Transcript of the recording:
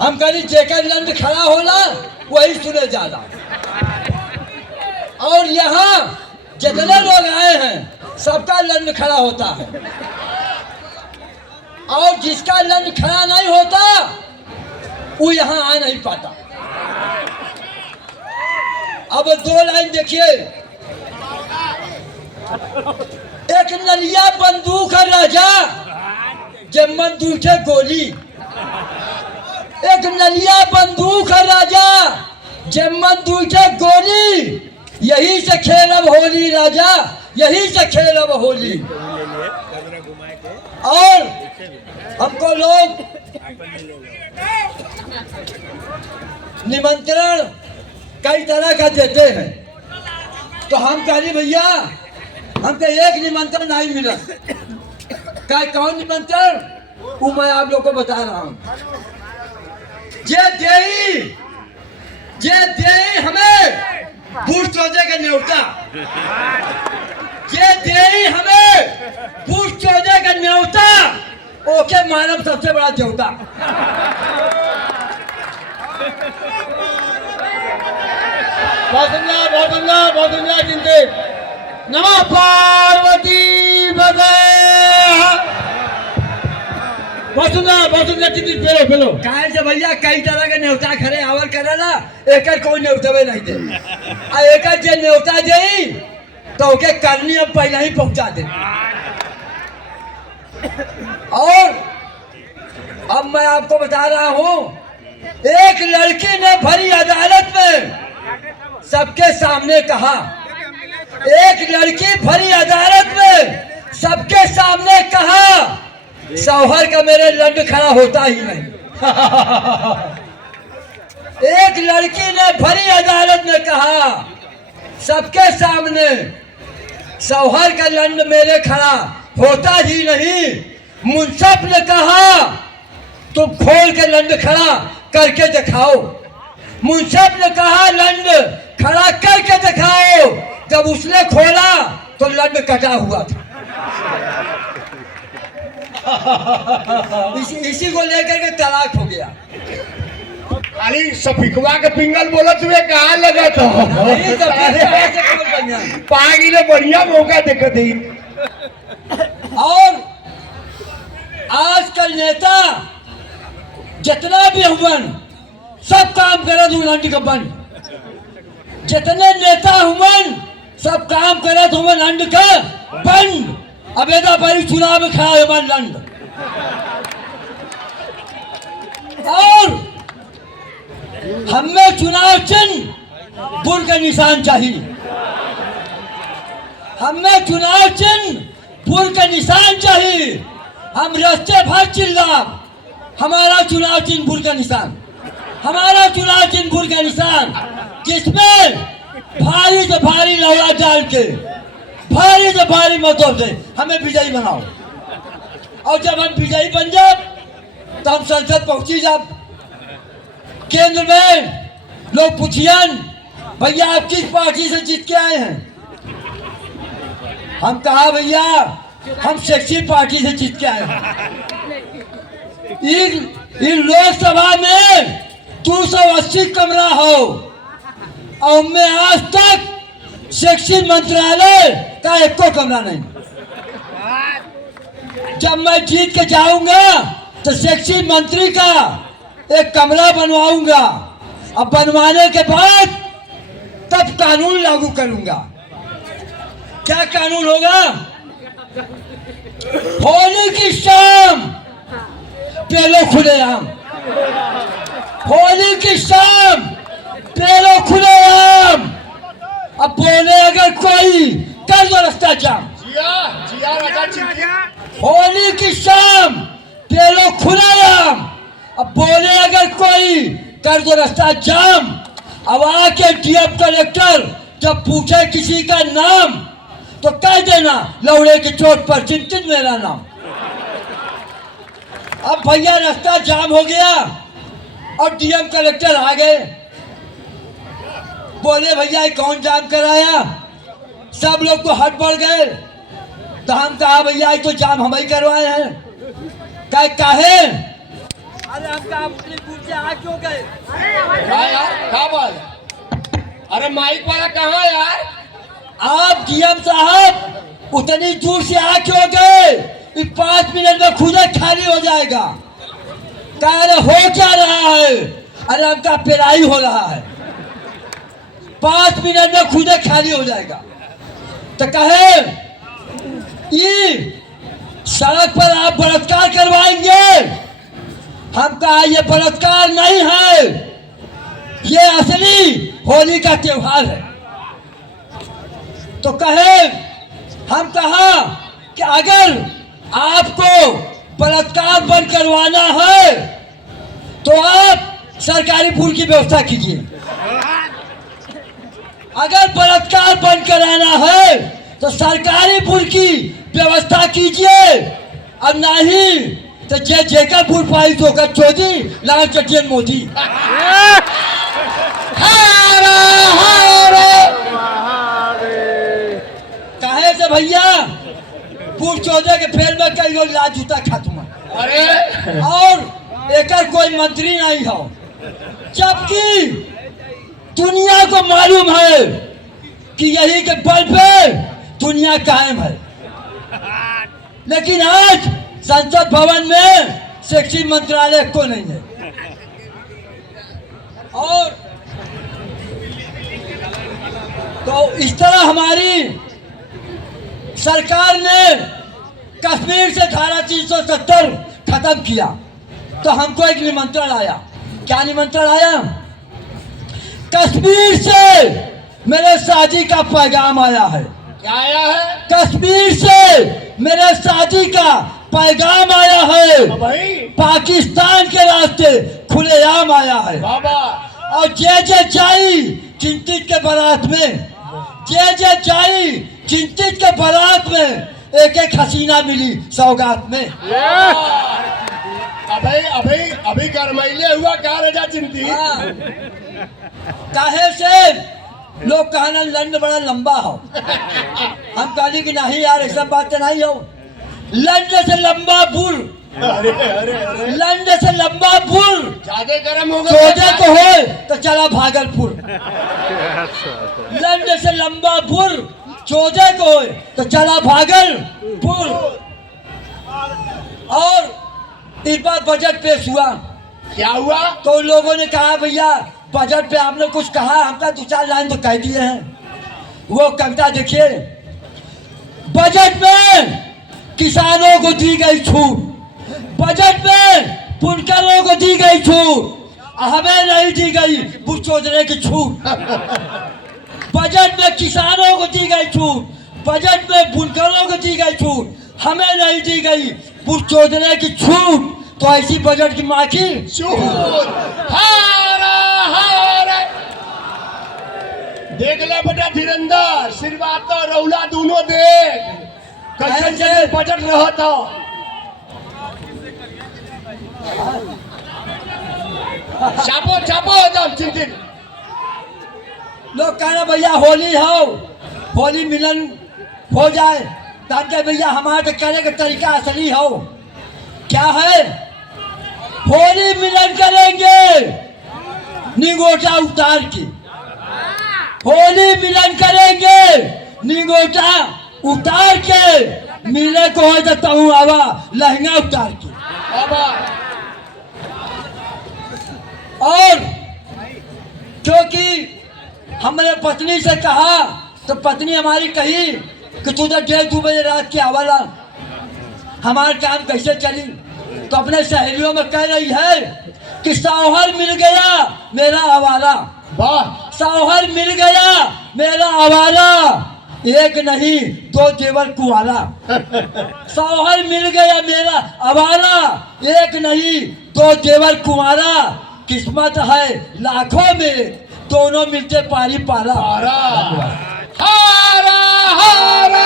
हम कहीं जेकर लंड खड़ा होला वही सुने जाला। और यहाँ जितने लोग आए हैं सबका लंड खड़ा होता है, और जिसका लंड खड़ा नहीं होता वो यहाँ आ नहीं पाता। अब 2 लाइन देखिए। एक नलिया बंदूक है राजा जम्मन दूठे गोली। एक नलिया बंदूक है राजा जम्मन दूठे गोली। यही से खेल अब होली राजा, यही से खेल अब होली। और हमको लोग निमंत्रण कई तरह का देते हैं, तो हम कह भैया हमको एक निमंत्रण नहीं मिला। क्या कौन निमंत्रण वो मैं आप लोग को बता रहा हूँ। जे देई हमें बूढ़ चौधे का न्योता, जे देई हमें बूढ़ चौधे का न्योता ओके मानव सबसे बड़ा देवता। बहुत चिंतित। नमः पार्वती पेलो कहे से भैया कई तरह के न्योता खड़े आवल करेला, एकर कोई न्योतवे नहीं दे। आ एकर जे न्योता दे तो ओके करनी अब पहले ही पहुंचा दे। और अब मैं आपको बता रहा हूं, एक लड़की ने भरी अदालत में सबके सामने कहा, एक लड़की भरी अदालत में सबके सामने कहा शौहर का मेरे लंड खड़ा होता ही नहीं। एक लड़की ने भरी अदालत में कहा सबके सामने शौहर का लंड मेरे खड़ा होता ही नहीं। मुंसफ ने कहा तुम खोल के लंड खड़ा करके दिखाओ। मुंसफ ने कहा लंड खड़ा करके दिखाओ। जब उसने खोला तो लंड कटा हुआ था। इसी को लेकर के तलाक हो गया। खाली सफिकवा के पिंगल बोला तुम्हें कहाँ लगा था? पागी ने बढ़िया मौका देखा थी। और आजकल नेता जितना भी हुवन सब काम करे लंड का बंद। जितने नेता हुवन सब काम करे लंड का बंद। अबेदा भाई चुनाव में खड़ा है लंड। और हमें चुनाव चिन्ह बुर का निशान चाहिए। हमें चुनाव चिन्ह बुर का निशान चाहिए। हम रास्ते भर चिल्ला हमारा चुनाव चिन्ह बुर का निशान, हमारा चुनाव चिन्ह बुर का निशान, जिसमें भारी से भारी लौड़ा डाल के भारी से भारी मतों से हमें विजयी बनाओ। और जब हम विजयी बन जाए तो हम संसद पहुंची। जब केंद्र में लोग पूछियन भैया आप किस पार्टी से जीत के आए हैं, हम कहा भैया हम सेक्सी पार्टी से जीत के आए हैं। इन लोकसभा में 280 कमरा हो और मैं आज तक शिक्षित मंत्रालय का एक को कमरा नहीं। जब मैं जीत के जाऊंगा तो शिक्षित मंत्री का एक कमरा बनवाऊंगा। अब बनवाने के बाद तब कानून लागू करूंगा। क्या कानून होगा? होली की शाम पेलो खुलेआम, होली की शाम पेलो खुलेआम। अब बोले अगर कोई कर दो रास्ता जाम। जिया राजा चिंतित। होली की शाम पेलो खुलेआम। अब बोले अगर कोई कर दो रास्ता जाम। अब आके डीएम कलेक्टर जब पूछे किसी का नाम तो कह देना लौड़े की चोट पर चिंतित मेरा नाम। अब भैया रास्ता जाम हो गया और डीएम कलेक्टर आ गए। बोले भैया कौन जाम कराया? सब लोग तो हट पड़ गए। तो हम कहा भैया तो जाम हम ही करवाए हैं। काहे? अरे हमका अपनी बूथ से आ क्यों गए? क्या यार क्या बात है? अरे माइक वाला कहाँ यार? आप डीएम साहब उतनी दूर से आ क्यों गए? 5 मिनट में खुद ही खाली हो जाएगा। कह रहे हो क्या रहा है? अरे हमका पेराई हो रहा है, 5 मिनट में खुद ही खाली हो जाएगा। तो कहे ये सड़क पर आप बलात्कार करवाएंगे? हम कहा ये बलात्कार नहीं है, ये असली होली का त्योहार है। तो कहे हम कहा कि अगर आपको बलात्कार बंद करवाना है तो आप सरकारी पूल की व्यवस्था कीजिए। अगर बलात्कार बंद कराना है तो सरकारी पूल की व्यवस्था कीजिए, और नहीं तो जेकर पूल पाई तो कर चौधरी लाल चटियन मोदी। कहे से भैया पूल चौधरी के फेल में कई लोग लाल जूता खातुमा। अरे और एक कोई मंत्री नहीं हो, जबकि दुनिया को मालूम है कि यही के बल पे दुनिया कायम है। लेकिन आज संसद भवन में शैक्षिक मंत्रालय को नहीं है। और तो इस तरह हमारी सरकार ने कश्मीर से धारा 370 खत्म किया। तो हमको एक निमंत्रण आया। क्या निमंत्रण आया? कश्मीर से मेरे शादी का पैगाम आया है। क्या आया है? कश्मीर से मेरे शादी का पैगाम आया है। भाई पाकिस्तान के रास्ते खुलेआम आया है। बाबा और जे जाई चिंतित के बारात में, जे जाई चिंतित के बारात में एक हसीना मिली सौगात में। अभी गरमैले हुआ क्या रजा चिंती? काहे से लोग कहना लंड बड़ा लंबा हो। हम कहली कि नहीं यार ऐसा बात नहीं हो। लंड से लंबा पुल, अरे अरे अरे लंड से लंबा पुल ज्यादा गर्म हो सोचे को हो तो चला भागलपुर। लंड से लंबा पुल चौजे को हो तो चला भागलपुर। और इस बार बजट पेश हुआ। क्या हुआ? तो लोगों ने कहा भैया बजट पे आपने कुछ कहा, हमका 2-4 लाइन तो कह दिए हैं। वो कविता देखिए, बजट में किसानों को दी गई छूट, बजट में बुनकरों को दी गई छूट, हमें नहीं दी गई बुश चौधरी की छूट। बजट में किसानों को दी गई छूट, बजट में बुनकरों को दी गई छूट, हमें नहीं दी गई बुश चौधरी की छूट। तो ऐसी बजट की माँ की देख ले बेटा धीरेन्द्र, सिर्फ तो रौला दोनों देख कैसे बजट रहा था। छापो छापो एकदम चिंतित। लोग कह रहे भैया होली हो, होली मिलन हो जाए। ताकि भैया हमारे तो करने का तरीका असली हो क्या है? होली मिलन करेंगे निगोटा उतार के, होली मिलन करेंगे निगोटा उतार के, मिलने को हो जाता हूँ आवा लहंगा उतार के। और क्योंकि हमने पत्नी से कहा तो पत्नी हमारी कही कि तू तो 1:30-2 बजे रात के आवाला, हमारा काम कैसे चली? तो अपने सहेलियों में कह रही है कि सौहर मिल गया मेरा आवारा, वाह सौहर मिल गया मेरा आवारा, एक नहीं 2 जेवर कुआरा। सौहर मिल गया मेरा आवारा, एक नहीं 2 जेवर कुआरा, किस्मत है लाखों में दोनों मिलते पारी पारा। हारा हारा